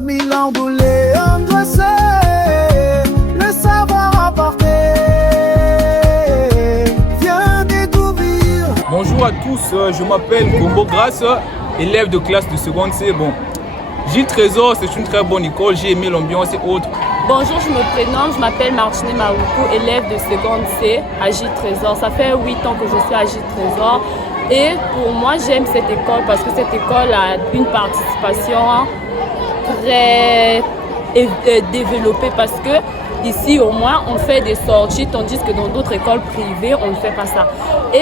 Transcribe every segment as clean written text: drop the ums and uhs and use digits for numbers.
mille enroulés, endressés, le savoir apporter. Viens découvrir. Bonjour à tous, je m'appelle Gombo Grasse, élève de classe de seconde C. Bon, Gilles Trésor, c'est une très bonne école, j'ai aimé l'ambiance et autres. Bonjour, je me prénomme, je m'appelle Martine Maroukou, élève de seconde C à Gilles Trésor. Ça fait 8 ans que je suis à Gilles Trésor. Et pour moi, j'aime cette école parce que cette école a une participation très développée parce que ici, au moins, on fait des sorties, tandis que dans d'autres écoles privées, on ne fait pas ça.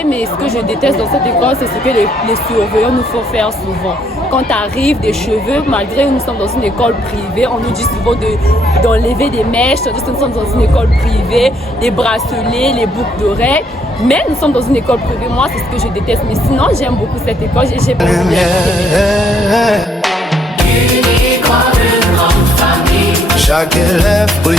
Mais ce que je déteste dans cette école, c'est ce que les surveillants nous font faire souvent. Quand arrivent des cheveux, malgré que nous sommes dans une école privée, on nous dit souvent d'enlever des mèches, tandis que nous sommes dans une école privée, les bracelets, les boucles d'oreilles. Mais nous sommes dans une école privée, moi, c'est ce que je déteste. Mais sinon, j'aime beaucoup cette école et j'ai beaucoup aimé. Chaque élève brille.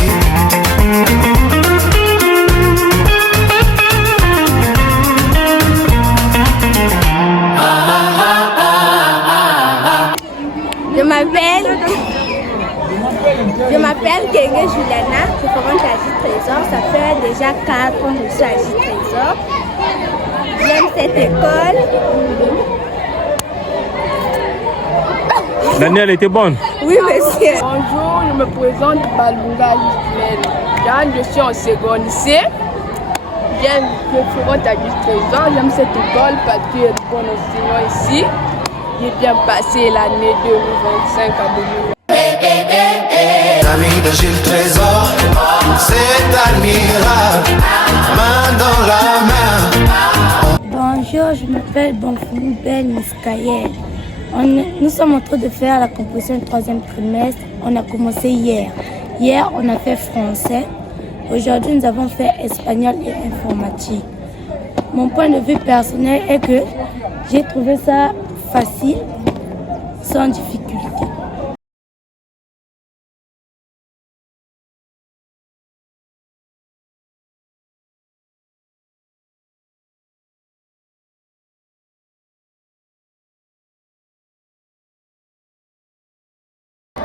Je m'appelle Kenge Juliana, je commence à Gilles Trésor. Ça fait déjà 4 ans que je suis à Gilles Trésor. J'aime cette école. Daniel était bonne. Oui, monsieur. Bonjour, je me présente Balunga Lismel. Je suis en seconde C. Je fréquente à Gilles Trésor. J'aime cette école parce qu'il y a de bons enseignants ici. J'ai bien passé l'année 2025 à 2020. L'ami de Gilles Trésor, c'est admirable, main dans la main. Bonjour, je m'appelle Bonfou Belle Miskaël. Nous sommes en train de faire la composition du 3e trimestre. On a commencé hier. Hier, on a fait français. Aujourd'hui, nous avons fait espagnol et informatique. Mon point de vue personnel est que j'ai trouvé ça facile, sans difficulté.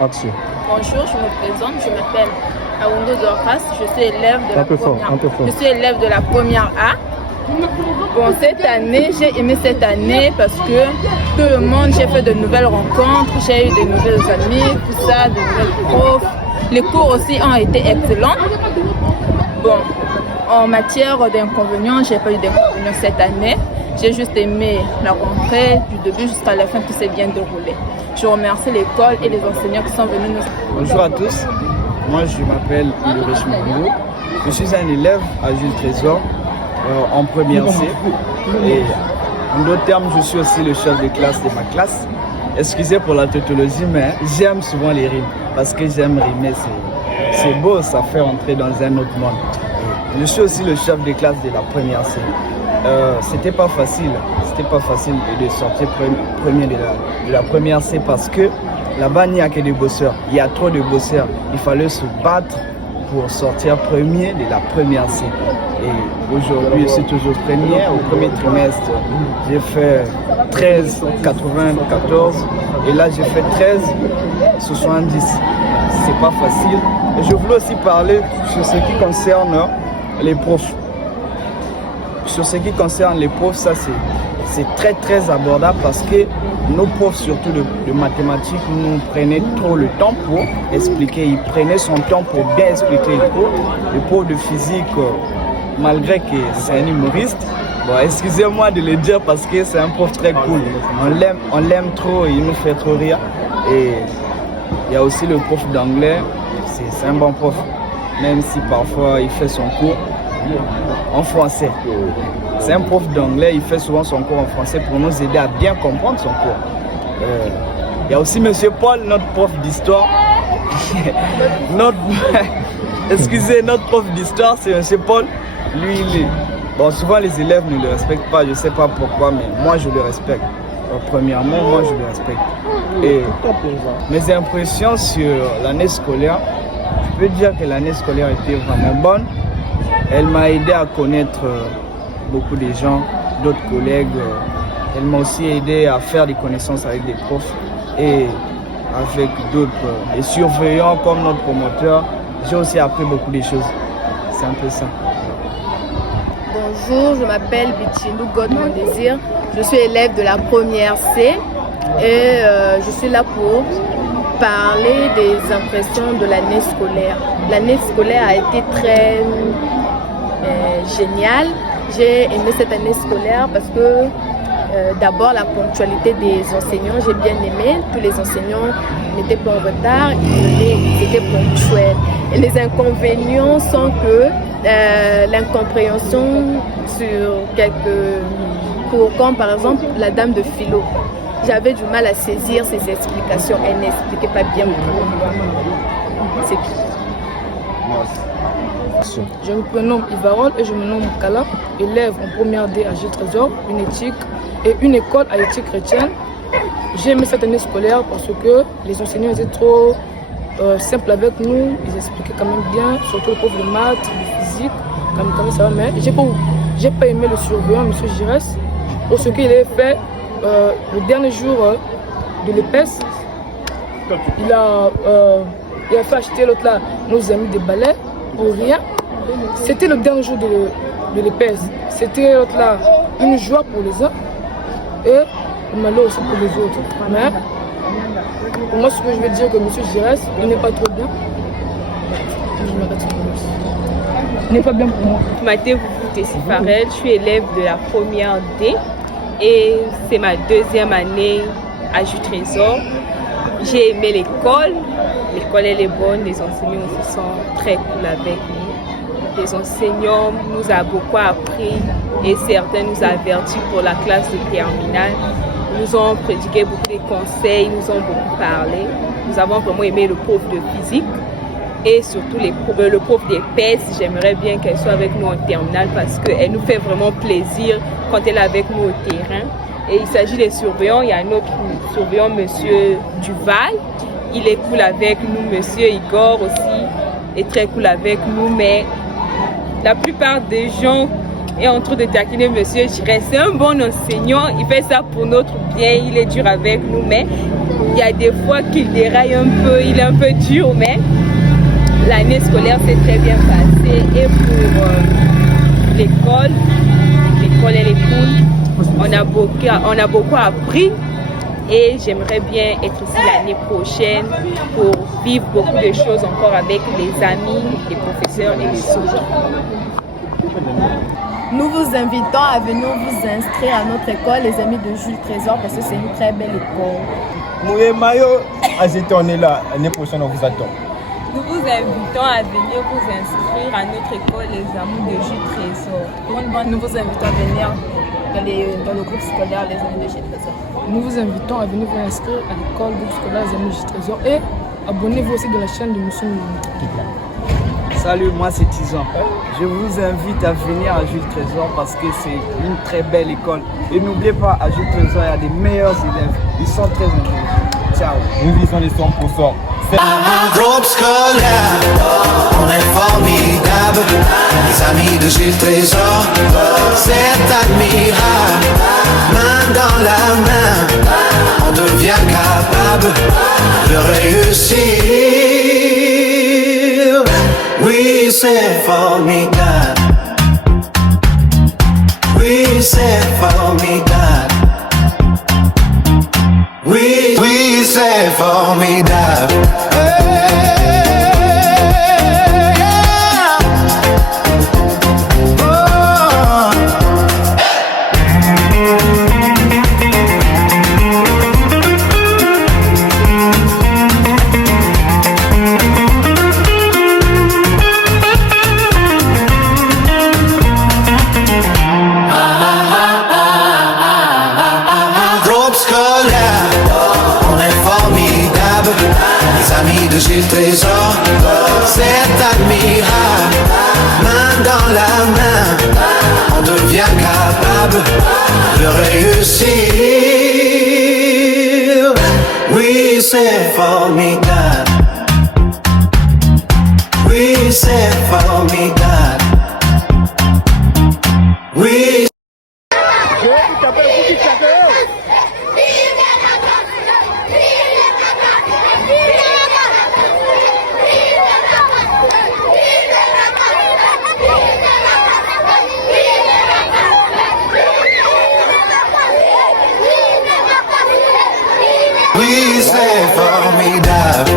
Action. Bonjour, je me présente, je m'appelle Awundo Dorcas, je suis élève de la première A. Bon, cette année, j'ai aimé cette année parce que tout le monde, j'ai fait de nouvelles rencontres, j'ai eu de nouvelles amies, tout ça, de nouvelles profs. Les cours aussi ont été excellents. Bon, en matière d'inconvénients, j'ai pas eu d'inconvénients cette année. J'ai juste aimé la rentrée du début jusqu'à la fin, tout s'est bien déroulé. Je remercie l'école et les enseignants qui sont venus nous. Bonjour à tous, moi je m'appelle Ulrich Mongo. Je suis un élève à Gilles Trésor en première C. Et en d'autres termes, je suis aussi le chef de classe de ma classe. Excusez pour la tautologie, mais j'aime souvent les rimes parce que j'aime rimer. C'est beau, ça fait entrer dans un autre monde. Je suis aussi le chef de classe de la première C. C'était pas facile de sortir premier de la première C parce que là-bas il n'y a que des bosseurs, il y a trop de bosseurs, il fallait se battre pour sortir premier de la première C. Et aujourd'hui je suis toujours premier. Au premier trimestre j'ai fait 13,94 et là j'ai fait 13,70. C'est pas facile. Et je voulais aussi parler sur ce qui concerne les profs. Sur ce qui concerne les profs, ça c'est très très abordable parce que nos profs, surtout de mathématiques, nous prenaient trop le temps pour expliquer. Ils prenaient son temps pour bien expliquer les cours. Les profs de physique, malgré que c'est un humoriste, bon, excusez-moi de le dire parce que c'est un prof très cool. On l'aime trop, il nous fait trop rire. Et il y a aussi le prof d'anglais, c'est un bon prof, même si parfois il fait son cours en français. C'est un prof d'anglais, il fait souvent son cours en français pour nous aider à bien comprendre son cours. Il y a aussi Monsieur Paul, notre prof d'histoire. Excusez, notre prof d'histoire, c'est Monsieur Paul. Lui, bon, souvent les élèves ne le respectent pas, je ne sais pas pourquoi, mais moi je le respecte. Premièrement, moi je le respecte. Et mes impressions sur l'année scolaire, je peux dire que l'année scolaire était vraiment bonne. Elle m'a aidé à connaître beaucoup de gens, d'autres collègues. Elle m'a aussi aidé à faire des connaissances avec des profs. Et avec d'autres et surveillants comme notre promoteur, j'ai aussi appris beaucoup de choses. C'est un peu ça. Bonjour, je m'appelle Bichindou God Mon Désir. Je suis élève de la première C et je suis là pour parler des impressions de l'année scolaire. L'année scolaire a été très géniale. J'ai aimé cette année scolaire parce que d'abord la ponctualité des enseignants, j'ai bien aimé. Tous les enseignants n'étaient pas en retard, ils étaient ponctuels. Et les inconvénients sont que l'incompréhension sur quelques cours, comme par exemple la dame de philo. J'avais du mal à saisir ses explications, elle n'expliquait pas bien pour moi. C'est tout. Je me prénomme Ivarol et je me nomme Kala, élève en première D à Gilles Trésor, une éthique et une école à éthique chrétienne. J'ai aimé cette année scolaire parce que les enseignants étaient trop simples avec nous, ils expliquaient quand même bien, surtout le prof de maths, de physique, quand même ça va, mais j'ai pas aimé le surveillant, M. Gires, pour ce qu'il avait fait le dernier jour de l'EPS. Il a fait acheter l'autre là, nos amis des balais, pour rien. C'était le dernier jour de l'EPS. C'était l'autre là, une joie pour les uns et le malheur aussi pour les autres. Mais pour moi, ce que je veux dire que M. Gires, il n'est pas trop bien. Je m'arrête sur ça. Il n'est pas bien pour moi. Mathé Tessie Farel, je suis élève de la première D et c'est ma deuxième année à Jules Trésor. J'ai aimé l'école. L'école elle est bonne, les enseignants aussi sont très cool avec nous. Les enseignants nous ont beaucoup appris et certains nous ont avertis pour la classe de terminale. Ils nous ont prédiqué beaucoup de conseils, nous ont beaucoup parlé. Nous avons vraiment aimé le prof de physique et surtout le prof des PES. J'aimerais bien qu'elle soit avec nous en terminale parce qu'elle nous fait vraiment plaisir quand elle est avec nous au terrain. Et il s'agit des surveillants. Il y a un autre surveillant, Monsieur Duval. Il est cool avec nous. Monsieur Igor aussi est très cool avec nous. Mais la plupart des gens est en train de taquiner Monsieur Gires. C'est un bon enseignant. Il fait ça pour notre bien. Il est dur avec nous. Mais il y a des fois qu'il déraille un peu. Il est un peu dur. Mais l'année scolaire s'est très bien passée. Et pour l'école elle est cool. On a beaucoup appris et j'aimerais bien être ici l'année prochaine pour vivre beaucoup de choses encore avec les amis, les professeurs et les soignants. Nous vous invitons à venir vous inscrire à notre école, les amis de Jules Trésor, parce que c'est une très belle école. Mouye Mayo, on est là, l'année prochaine on vous attend. Nous vous invitons à venir vous inscrire à notre école, les amis de Jules Trésor. Nous vous invitons à venir dans le groupe scolaire Les Amis de Gilles Trésor. Nous vous invitons à venir vous inscrire à l'école groupe scolaire Les Amis de Gilles Trésor et abonnez-vous aussi de la chaîne de Monsieur Moulin. Salut, moi c'est Tizan. Je vous invite à venir à Jules Trésor parce que c'est une très belle école. Et n'oubliez pas, à Jules Trésor, il y a des meilleurs élèves. Ils sont très intelligents. Ciao. Nous visons les 100%. Groupe scolaire, on est formidable. Les amis de Gilles Trésor, c'est admirable. Main dans la main, on devient capable de réussir. Oui, c'est formidable. Oui, c'est formidable. Oui, oui, c'est formidable. Gilles Trésor, c'est admirable. Main dans la main, on devient capable de réussir. Oui, c'est formidable. Oui, c'est formidable. Oui. Oui, c'est formidable.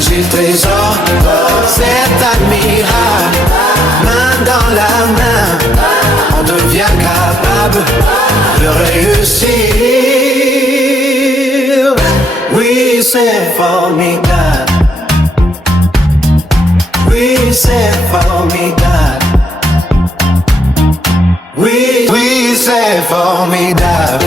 Gilles Trésor, c'est admirable. Main dans la main, on devient capable de réussir. Oui, c'est formidable. Oui, c'est formidable. Oui, oui, c'est formidable.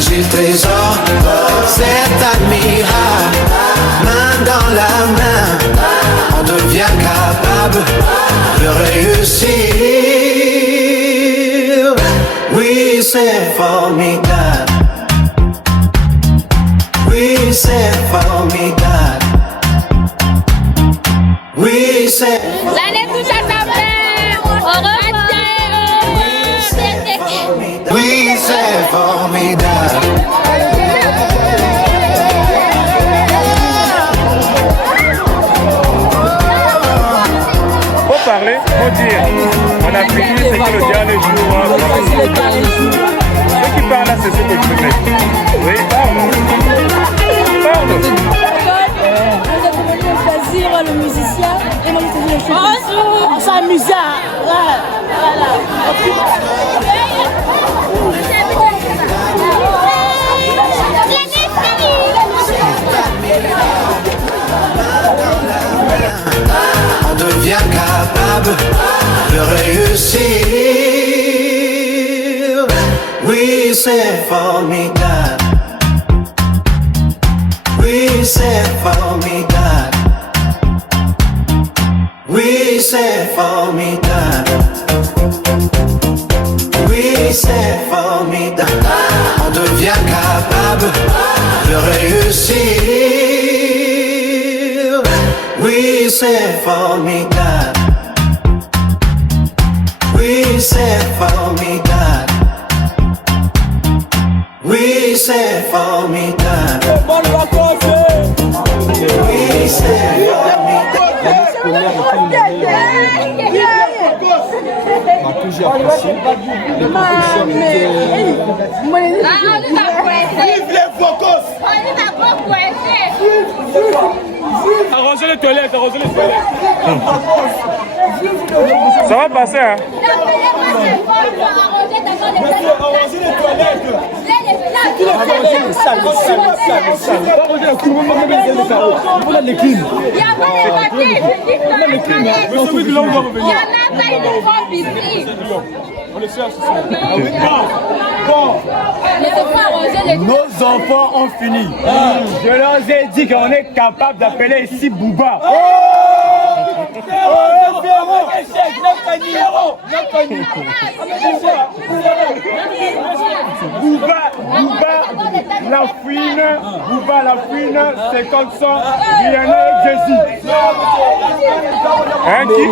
Gilles Trésor, c'est admirable. Main dans la main, on devient capable de réussir. Oui, c'est formidable. Oui, c'est formidable. Oui, c'est... L'année touche à sa fin. Au revoir. Oui, c'est formidable. Faut parler, faut dire. On a fini, c'est que le dernier jour. Ceux qui parlent là, c'est ceux que je veux mettre. Oui, parle. Parle. Vous êtes venus choisir le musicien et moi je choisis les choses. On s'amuse. Voilà. On devient capable de réussir. Oui, c'est formidable. Oui, c'est formidable. Oui, c'est formidable. Oui, c'est formidable. On devient capable de réussir. Oui, c'est formidable. Oui, c'est formidable. Oui, c'est formidable. Oui, c'est m'a toujours apprécié. Les propositions étaient... Vive les Focos! Arrangez les toilettes, arrangez les toilettes. Ça va passer, hein? Arrangez les toilettes. Nos enfants ont fini. Je leur ai dit qu'on est capable d'appeler ici Bouba. Bouba la fouine, 50 cents, Vianney et Jessie. Hein, qui?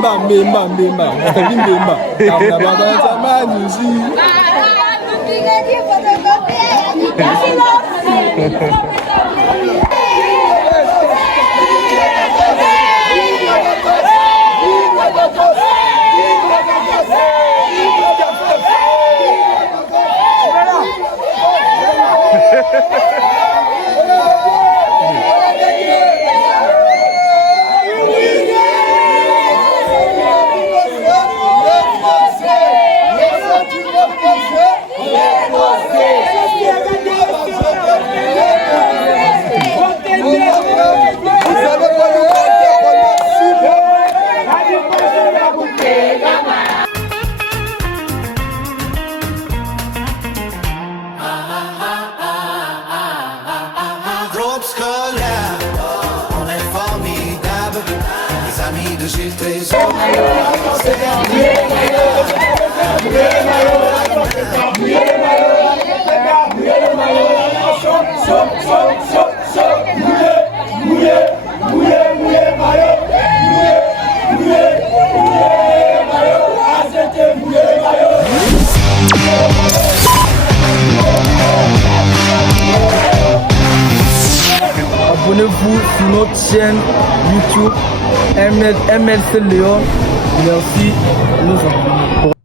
scolaire, on est formidable, les amis de Gilles Trésor. Abonnez-vous sur notre chaîne YouTube MLC Léon. Merci de nous abonner.